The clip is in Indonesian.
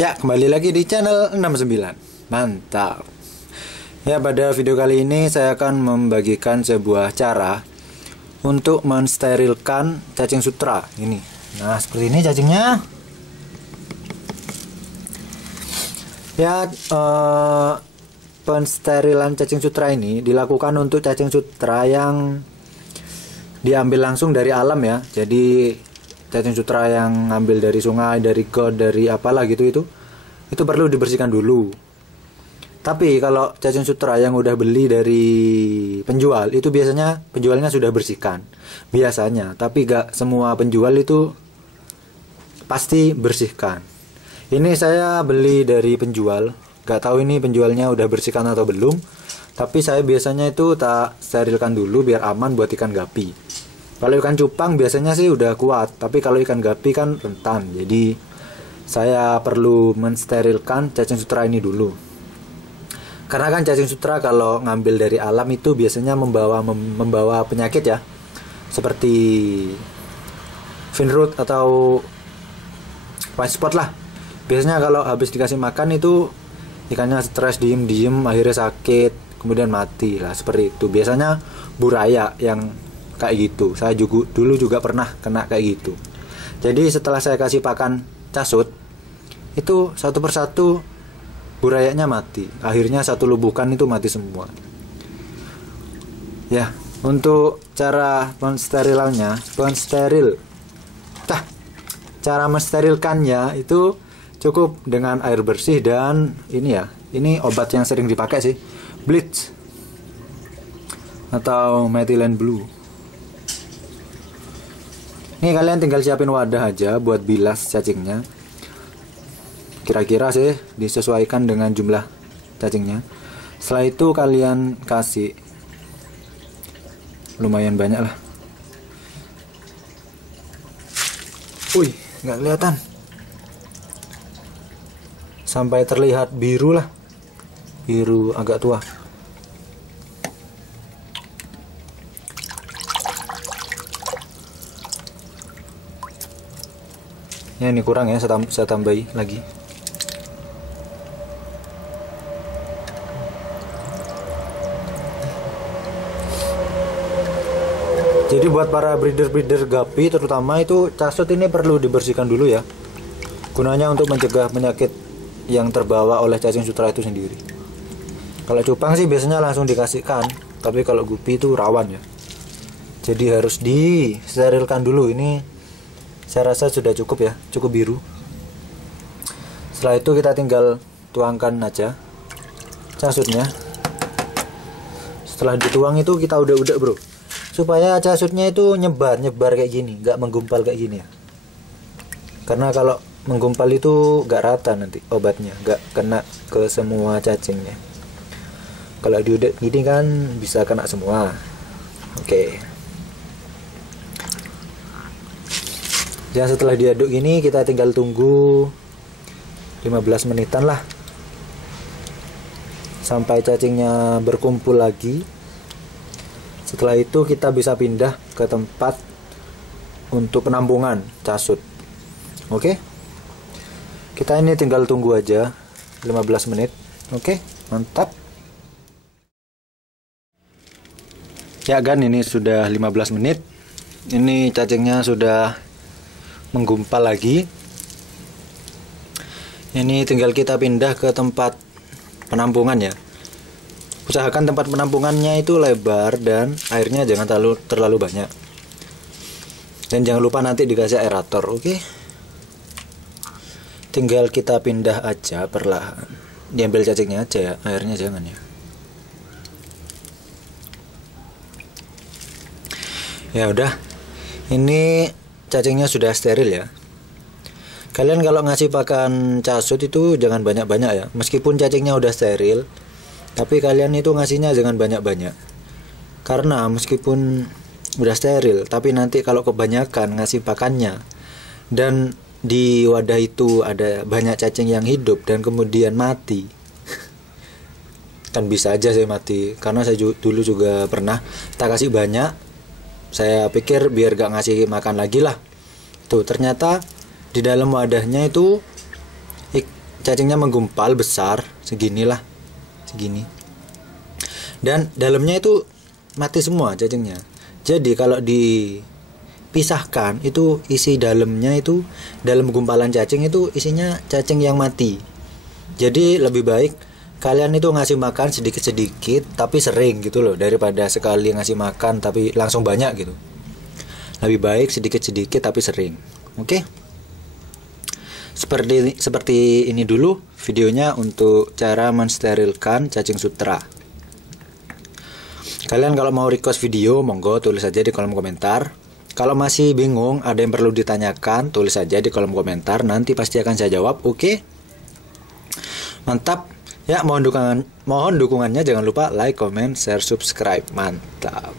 Ya, kembali lagi di channel 69. Mantap. Ya, pada video kali ini saya akan membagikan sebuah cara untuk mensterilkan cacing sutra ini. Nah, seperti ini cacingnya. Ya, pensterilan cacing sutra ini dilakukan untuk cacing sutra yang diambil langsung dari alam ya. Jadi cacing sutra yang ngambil dari sungai, dari got, dari apalah gitu itu perlu dibersihkan dulu. Tapi kalau cacing sutra yang udah beli dari penjual itu biasanya penjualnya sudah bersihkan biasanya, tapi gak semua penjual itu pasti bersihkan. Ini saya beli dari penjual, gak tahu ini penjualnya udah bersihkan atau belum, tapi saya biasanya itu tak sterilkan dulu biar aman buat ikan gapi. Kalau ikan cupang biasanya sih udah kuat, tapi kalau ikan gapi kan rentan. Jadi saya perlu mensterilkan cacing sutra ini dulu. Karena kan cacing sutra kalau ngambil dari alam itu biasanya membawa penyakit ya. Seperti finroot atau white spot lah. Biasanya kalau habis dikasih makan itu ikannya stres, diem akhirnya sakit, kemudian mati lah, seperti itu. Biasanya buraya yang kayak gitu. Saya dulu juga pernah kena kayak gitu. Jadi setelah saya kasih pakan casut, itu satu persatu burayanya mati. Akhirnya satu lubukan itu mati semua. Ya, untuk cara cara mensterilkannya itu cukup dengan air bersih dan ini ya. Ini obat yang sering dipakai sih, bleach atau methylene blue. Ini kalian tinggal siapin wadah aja buat bilas cacingnya. Kira-kira sih disesuaikan dengan jumlah cacingnya. Setelah itu kalian kasih lumayan banyak lah. Wih, nggak kelihatan. Sampai terlihat biru lah. Biru agak tua. Ya, ini kurang ya, saya tambahi lagi. Jadi buat para breeder gapi terutama itu casut ini perlu dibersihkan dulu ya. Gunanya untuk mencegah penyakit yang terbawa oleh cacing sutra itu sendiri. Kalau cupang sih biasanya langsung dikasihkan, tapi kalau gupi itu rawan ya. Jadi harus disterilkan dulu. Ini saya rasa sudah cukup ya, cukup biru. Setelah itu kita tinggal tuangkan aja casutnya. Setelah dituang itu kita udah bro, supaya casutnya itu nyebar kayak gini, nggak menggumpal kayak gini ya. Karena kalau menggumpal itu nggak rata nanti obatnya, nggak kena ke semua cacingnya. Kalau diudek gini kan bisa kena semua. Oke. Ya, setelah diaduk gini kita tinggal tunggu 15 menitan lah sampai cacingnya berkumpul lagi. Setelah itu kita bisa pindah ke tempat untuk penampungan casut. Oke, kita ini tinggal tunggu aja 15 menit. Oke, mantap. Ya kan, ini sudah 15 menit. Ini cacingnya sudah menggumpal lagi. Ini tinggal kita pindah ke tempat penampungan ya. Usahakan tempat penampungannya itu lebar dan airnya jangan terlalu banyak. Dan jangan lupa nanti dikasih aerator, oke? Tinggal kita pindah aja perlahan. Diambil cacingnya aja ya, airnya jangan ya. Ya udah. Ini cacingnya sudah steril ya. Kalian kalau ngasih pakan casut itu jangan banyak-banyak ya. Meskipun cacingnya udah steril, tapi kalian itu ngasihnya jangan banyak-banyak. Karena meskipun udah steril, tapi nanti kalau kebanyakan ngasih pakannya dan di wadah itu ada banyak cacing yang hidup dan kemudian mati, kan bisa aja saya mati. Karena saya dulu juga pernah tak kasih banyak. Saya pikir biar gak ngasih makan lagi lah. Tuh ternyata di dalam wadahnya itu cacingnya menggumpal besar seginilah, segini, dan dalamnya itu mati semua cacingnya. Jadi kalau dipisahkan itu isi dalamnya itu, dalam gumpalan cacing itu isinya cacing yang mati. Jadi lebih baik kalian itu ngasih makan sedikit-sedikit tapi sering gitu loh, daripada sekali ngasih makan tapi langsung banyak gitu. Lebih baik sedikit-sedikit tapi sering. Oke? Seperti ini dulu videonya untuk cara mensterilkan cacing sutra. Kalian kalau mau request video, monggo tulis aja di kolom komentar. Kalau masih bingung, ada yang perlu ditanyakan, tulis aja di kolom komentar. Nanti pasti akan saya jawab. Oke? Mantap. Ya, mohon dukungannya, jangan lupa like, comment, share, subscribe. Mantap.